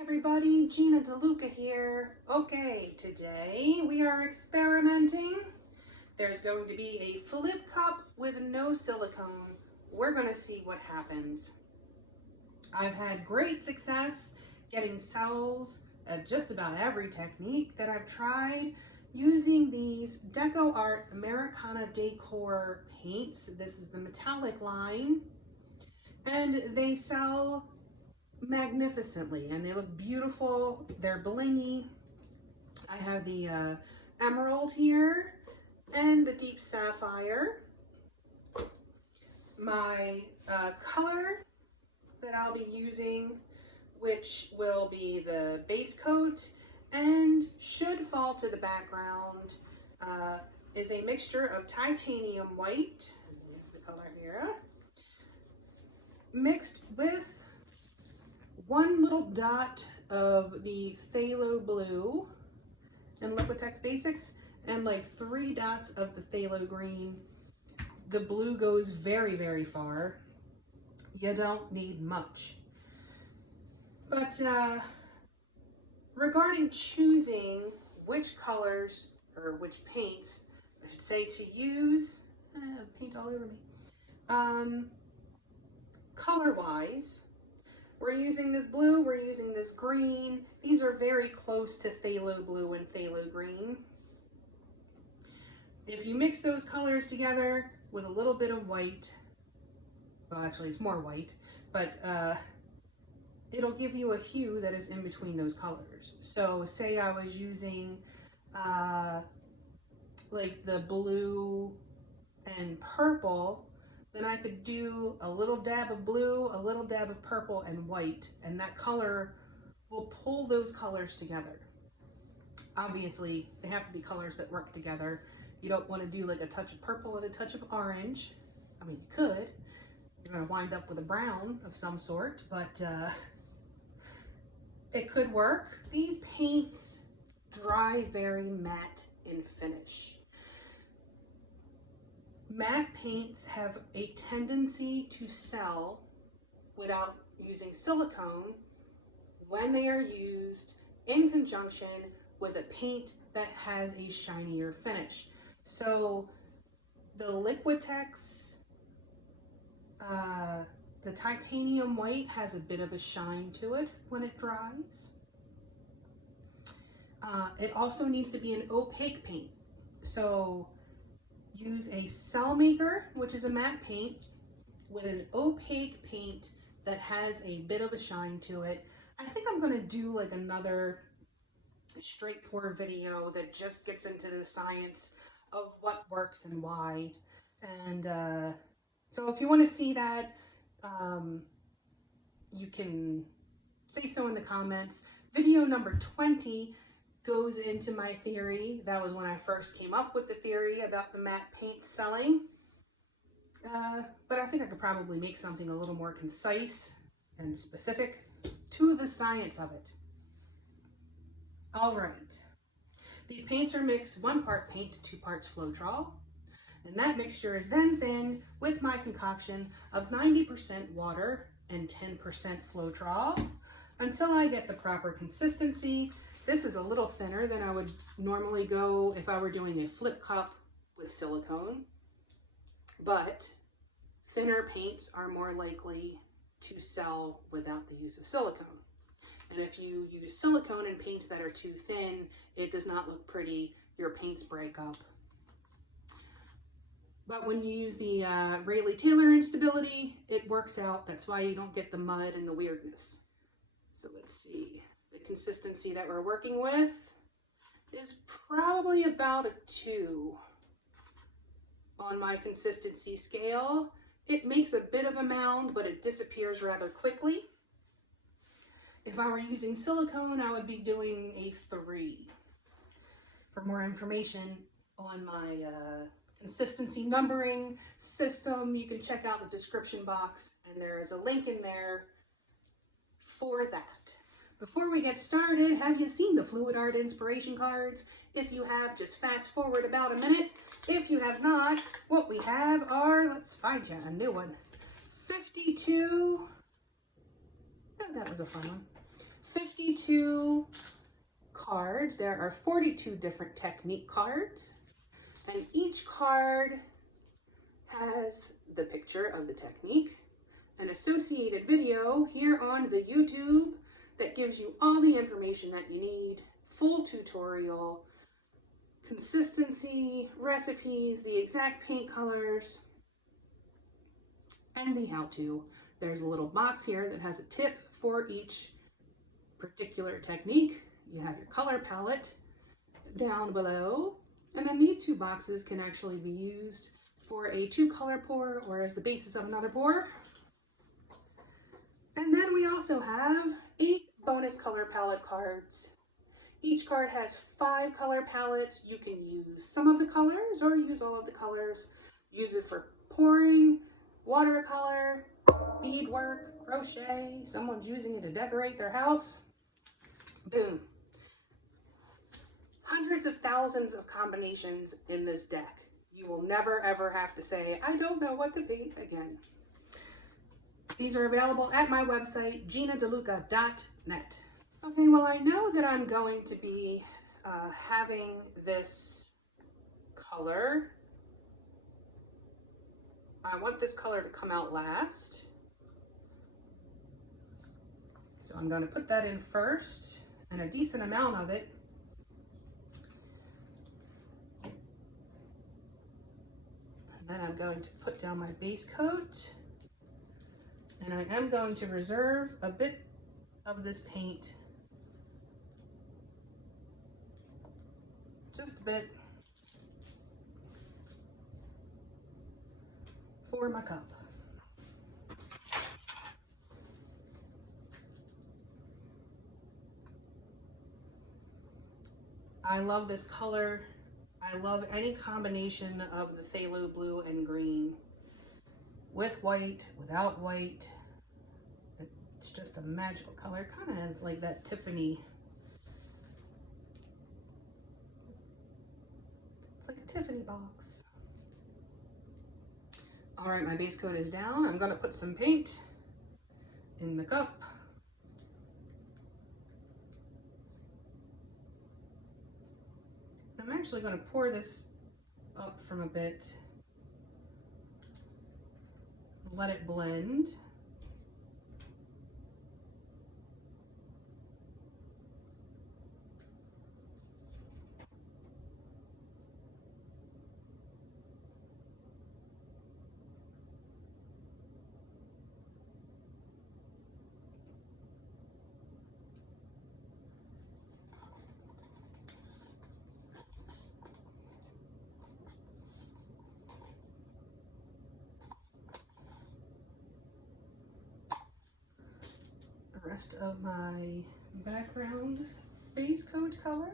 Everybody, Gina DeLuca here. Okay, today we are experimenting. There's going to be a flip cup with no silicone. We're going to see what happens. I've had great success getting cells at just about every technique that I've tried using these DecoArt Americana Decor paints. This is the metallic line, and they sell magnificently and they look beautiful. They're blingy. I have the Emerald here and the Deep Sapphire. My color that I'll be using, which will be the base coat and should fall to the background, is a mixture of titanium white, the color here, mixed with one little dot of the Phthalo blue in Liquitex Basics and like 3 dots of the Phthalo green. The blue goes very, very far. You don't need much. But regarding choosing which colors, or which paints, I should say, to use, paint all over me, color-wise, we're using this blue, we're using this green. These are very close to Phthalo blue and Phthalo green. If you mix those colors together with a little bit of white, well, actually it's more white, but it'll give you a hue that is in between those colors. So say I was using like the blue and purple, then I could do a little dab of blue, a little dab of purple and white, and that color will pull those colors together. Obviously, they have to be colors that work together. You don't want to do like a touch of purple and a touch of orange. I mean, you could. You're going to wind up with a brown of some sort, but it could work. These paints dry very matte in finish. Matte paints have a tendency to sell without using silicone when they are used in conjunction with a paint that has a shinier finish. So the Liquitex, the titanium white has a bit of a shine to it when it dries. It also needs to be an opaque paint. So use a cell maker, which is a matte paint, with an opaque paint that has a bit of a shine to it. I think I'm going to do like another straight pour video that just gets into the science of what works and why. And so if you want to see that, you can say so in the comments. Video number 20 goes into my theory. That was when I first came up with the theory about the matte paint selling. But I think I could probably make something a little more concise and specific to the science of it. All right. These paints are mixed 1 part paint to 2 parts Floetrol. And that mixture is then thinned with my concoction of 90% water and 10% Floetrol until I get the proper consistency. This is a little thinner than I would normally go if I were doing a flip cup with silicone, but thinner paints are more likely to sell without the use of silicone. And if you use silicone in paints that are too thin, it does not look pretty. Your paints break up. But when you use the Rayleigh-Taylor instability, it works out. That's why you don't get the mud and the weirdness. So let's see. The consistency that we're working with is probably about a 2 on my consistency scale. It makes a bit of a mound, but it disappears rather quickly. If I were using silicone, I would be doing a 3. For more information on my consistency numbering system, you can check out the description box, and there is a link in there for that. Before we get started, have you seen the Fluid Art inspiration cards? If you have, just fast forward about a minute. If you have not, what we have are, let's find you a new one, 52, oh, that was a fun one, 52 cards. There are 42 different technique cards, and each card has the picture of the technique, an associated video here on the YouTube that gives you all the information that you need, full tutorial, consistency, recipes, the exact paint colors, and the how-to. There's a little box here that has a tip for each particular technique. You have your color palette down below, and then these two boxes can actually be used for a 2-color pour or as the basis of another pour. And then we also have 8 bonus color palette cards. Each card has 5 color palettes. You can use some of the colors or use all of the colors. Use it for pouring, watercolor, beadwork, crochet. Someone's using it to decorate their house. Boom. Hundreds of thousands of combinations in this deck. You will never ever have to say, I don't know what to paint again. These are available at my website, ginadeluca.net. Okay, well, I know that I'm going to be having this color. I want this color to come out last. So I'm going to put that in first, and a decent amount of it. And then I'm going to put down my base coat. And I am going to reserve a bit of this paint, just a bit, for my cup. I love this color. I love any combination of the phthalo blue and green. With white, without white, it's just a magical color. Kind of has like that Tiffany. It's like a Tiffany box. All right, my base coat is down. I'm gonna put some paint in the cup. I'm actually gonna pour this up from a bit. Let it blend. Rest of my background base coat color.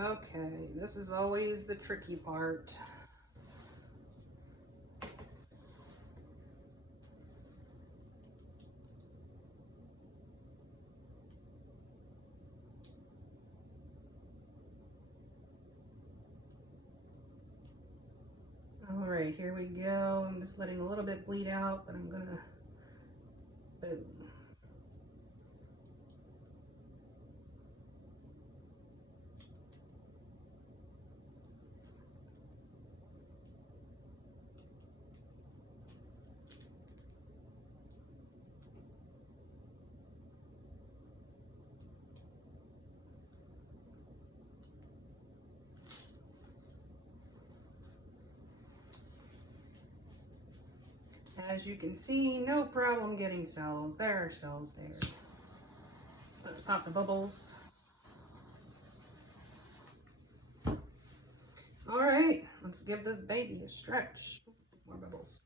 Okay, this is always the tricky part. All right, here we go. I'm just letting a little bit bleed out, but I'm gonna, boom. As you can see, no problem getting cells. There are cells there. Let's pop the bubbles. All right, let's give this baby a stretch. More bubbles.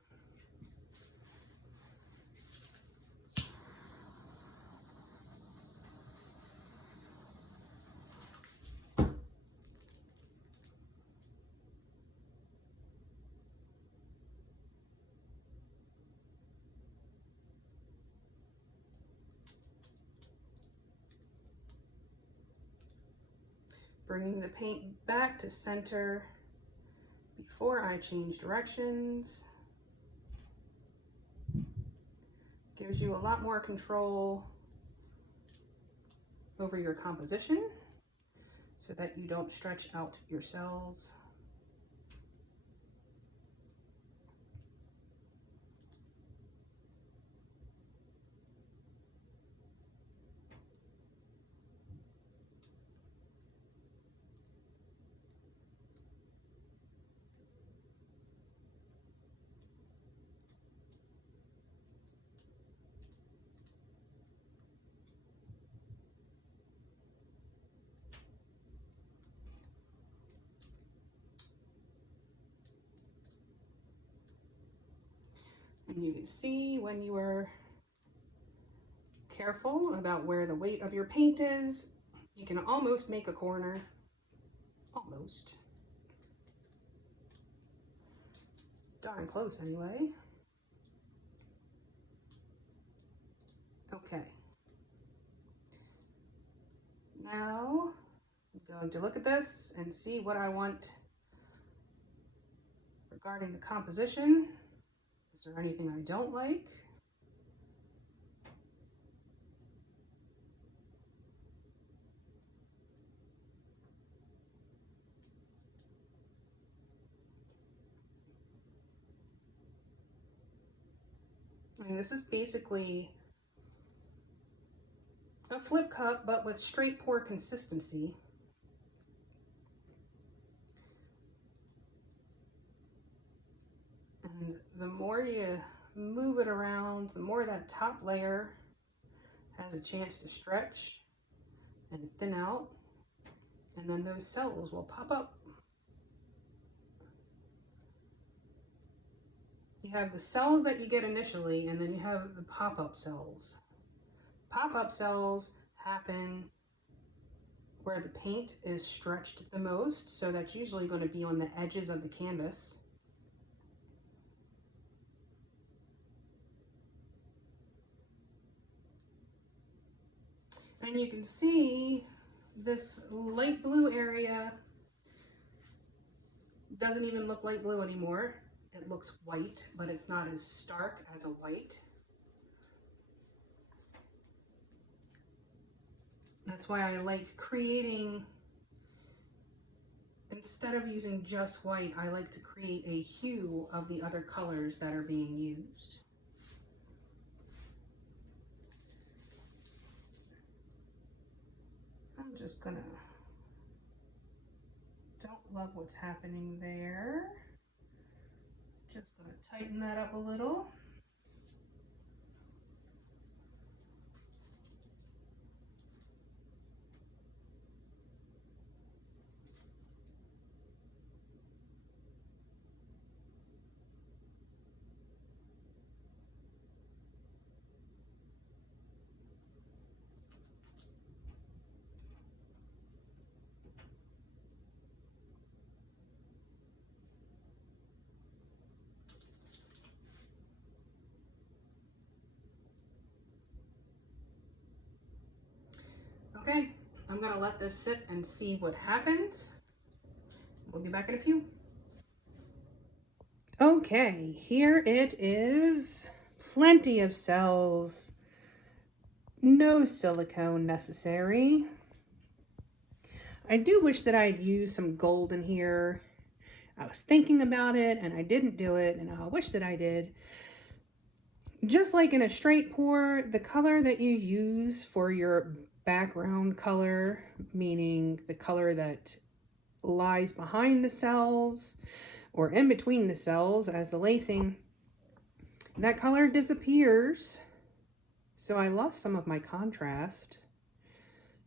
bringing the paint back to center before I change directions. Gives you a lot more control over your composition so that you don't stretch out your cells. And you can see when you are careful about where the weight of your paint is, you can almost make a corner. Almost. Darn close anyway. Okay. Now I'm going to look at this and see what I want regarding the composition. Is there anything I don't like? I mean, this is basically a flip cup, but with straight pour consistency. And the more you move it around, the more that top layer has a chance to stretch and thin out, and then those cells will pop up. You have the cells that you get initially, and then you have the pop-up cells. Pop-up cells happen where the paint is stretched the most, so that's usually going to be on the edges of the canvas. And you can see this light blue area doesn't even look light blue anymore. It looks white, but it's not as stark as a white. That's why I like creating, instead of using just white, I like to create a hue of the other colors that are being used. I'm just gonna, don't love what's happening there. Just gonna tighten that up a little. Okay, I'm gonna let this sit and see what happens. We'll be back in a few. Okay, here it is. Plenty of cells. No silicone necessary. I do wish that I'd used some gold in here. I was thinking about it and I didn't do it, and I wish that I did. Just like in a straight pour, the color that you use for your background color, meaning the color that lies behind the cells or in between the cells as the lacing, that color disappears. So I lost some of my contrast.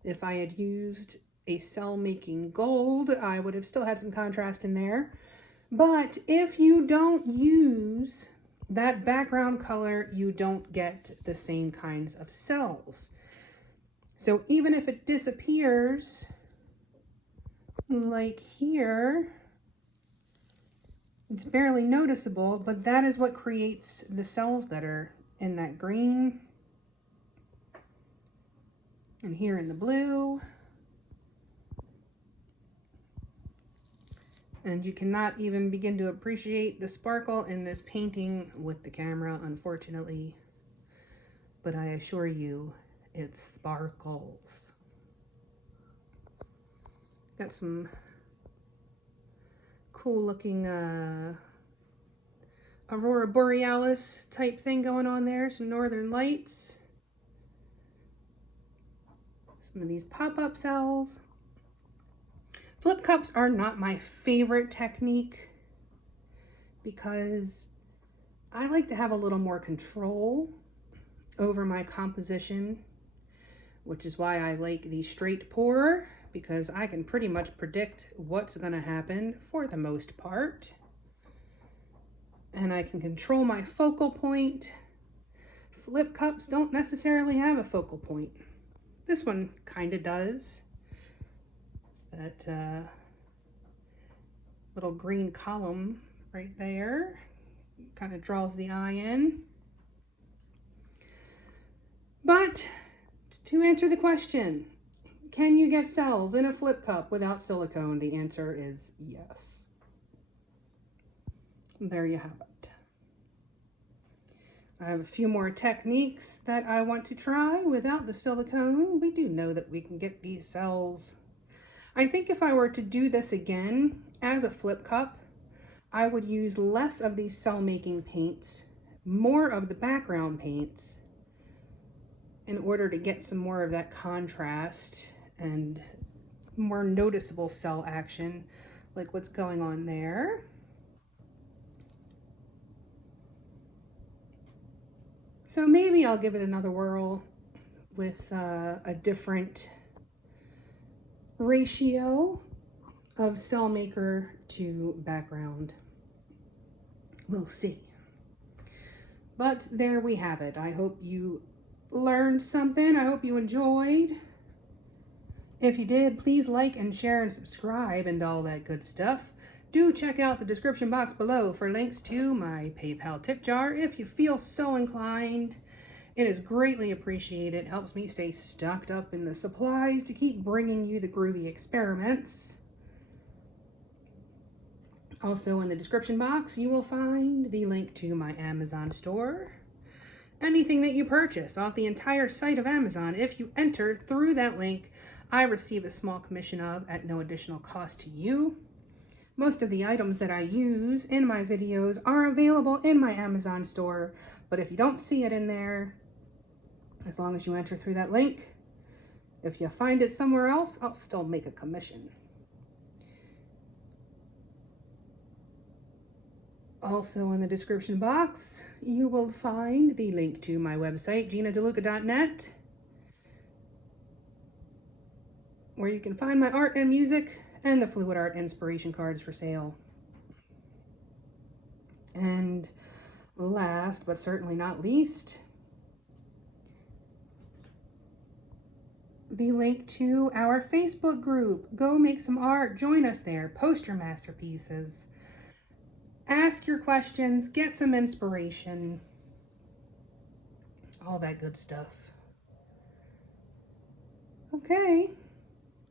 If I had used a cell making gold, I would have still had some contrast in there. But if you don't use that background color, you don't get the same kinds of cells. So even if it disappears, like here, it's barely noticeable, but that is what creates the cells that are in that green and here in the blue. And you cannot even begin to appreciate the sparkle in this painting with the camera, unfortunately. But I assure you, it sparkles. Got some cool looking Aurora Borealis type thing going on there. Some northern lights. Some of these pop-up cells. Flip cups are not my favorite technique because I like to have a little more control over my composition, which is why I like the straight pour, because I can pretty much predict what's going to happen for the most part. And I can control my focal point. Flip cups don't necessarily have a focal point. This one kind of does. That little green column right there kind of draws the eye in. But to answer the question, can you get cells in a flip cup without silicone? The answer is yes. There you have it. I have a few more techniques that I want to try without the silicone. We do know that we can get these cells. I think if I were to do this again as a flip cup, I would use less of these cell making paints, more of the background paints, in order to get some more of that contrast and more noticeable cell action, like what's going on there. So maybe I'll give it another whirl with a different ratio of cell maker to background. We'll see. But there we have it. I hope you learned something. I hope you enjoyed. If you did, please like and share and subscribe and all that good stuff. Do check out the description box below for links to my PayPal tip jar if you feel so inclined. It is greatly appreciated. It helps me stay stocked up in the supplies to keep bringing you the groovy experiments. Also in the description box, you will find the link to my Amazon store. Anything that you purchase off the entire site of Amazon, if you enter through that link, I receive a small commission of at no additional cost to you. Most of the items that I use in my videos are available in my Amazon store, but if you don't see it in there, as long as you enter through that link, if you find it somewhere else, I'll still make a commission. Also in the description box, you will find the link to my website, GinaDeLuca.net, where you can find my art and music and the fluid art inspiration cards for sale. And last but certainly not least, the link to our Facebook group. Go make some art, join us there, post your masterpieces, ask your questions, get some inspiration, all that good stuff. Okay,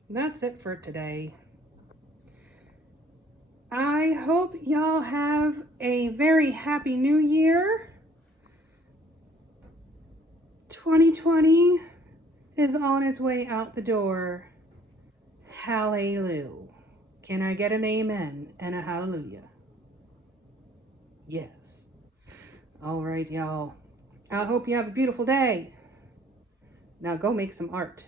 that's it for today. I hope y'all have a very happy new year. 2020 is on its way out the door. Hallelujah. Can I get an amen and a hallelujah? Yes. All right, y'all. I hope you have a beautiful day. Now go make some art.